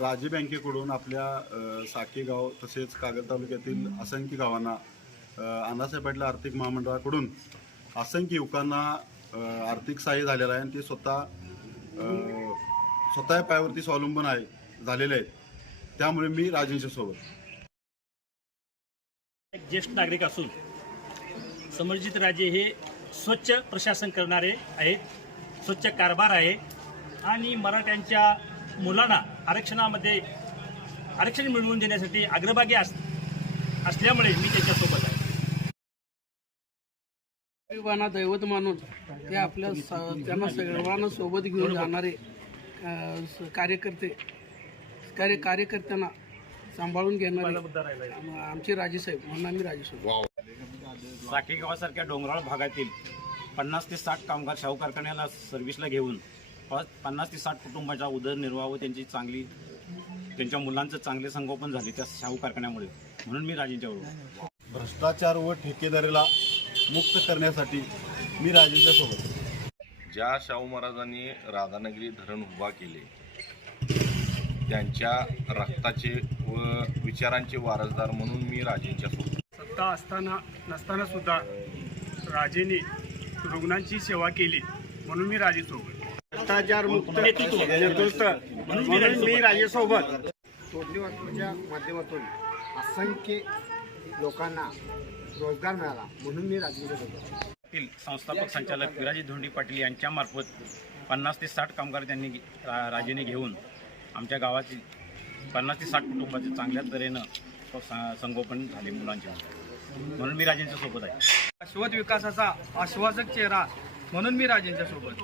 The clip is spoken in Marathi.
राजे बँकेकडून आपल्या साकेगाव तसेच कागल तालुक्यातील असंख्य गावांना अ, अण्णासाहेब पाटील आर्थिक महामंडळाकडून असंख्य युवकांना आर्थिक सहाय्य झालेलं आहे आणि ते स्वतः स्वतः पायावरती स्वावलंबन आहे झालेले आहेत. त्यामुळे मी राजेंच्या सोबत. एक ज्येष्ठ नागरिक असून समरजित राजे हे स्वच्छ प्रशासन करणारे आहेत स्वच्छ कारभार आहे आणि मराठ्यांच्या मुलांना आरक्षणामध्ये आरक्षण मिळवून देण्यासाठी अग्रभागी अस असल्यामुळे मी त्याच्यासोबत आहे. गरिबांना दैवत मानून ते आपल्या स- त्यांना सर्वांना सोबत घेऊन जाणारे कार्यकर्ते कार्य कार्यकर्त्यांना सांभाळून घेणारे आमचे राजेसाहेब म्हणून आम्ही राजेसाहेब साखळी गावासारख्या डोंगराळ भागातील पन्नास ते साठ कामगार शाहू कारखान्याला सर्व्हिसला घेऊन प- पन्नास ते साठ कुटुंबाचा उदरनिर्वाह व त्यांची चांगली त्यांच्या मुलांचं चांगले संगोपन झाले त्या शाहू कारखान्यामुळे. म्हणून मी राजेंच्या बरोबर भ्रष्टाचार व ठेकेदारीला मुक्त करण्यासाठी मी राजेंच्या सोबत ज्या शाहू महाराजांनी राधानगरी धरण उभा केले त्यांच्या रक्ताचे व विचारांचे वारसदार म्हणून मी राजेंच्या सोबत सत्ता असताना नसताना सुद्धा राजेने रुग्णांची सेवा केली म्हणून मी राजेसोबत भ्रष्टाचार मुक्त नेतृत्व. म्हणून मी राजेसोबत तोडणी वाटपाच्या माध्यमातून असंख्य लोकांना रोजगार मिळाला म्हणून मी तील संस्थापक संचालक विराजी धोंडी पाटील यांच्यामार्फत पन्नास ते साठ कामगार त्यांनी रा- राजेने घेऊन आमच्या गावातील पन्नास ते साठ कुटुंबाचे चांगल्या तऱ्हेनं स- संगोपन झाले मुलांचे म्हणून मी राजेंच्या सोबत आहे. शाश्वत विकासाचा आश्वासक चेहरा म्हणून मी राजेंच्या सोबत.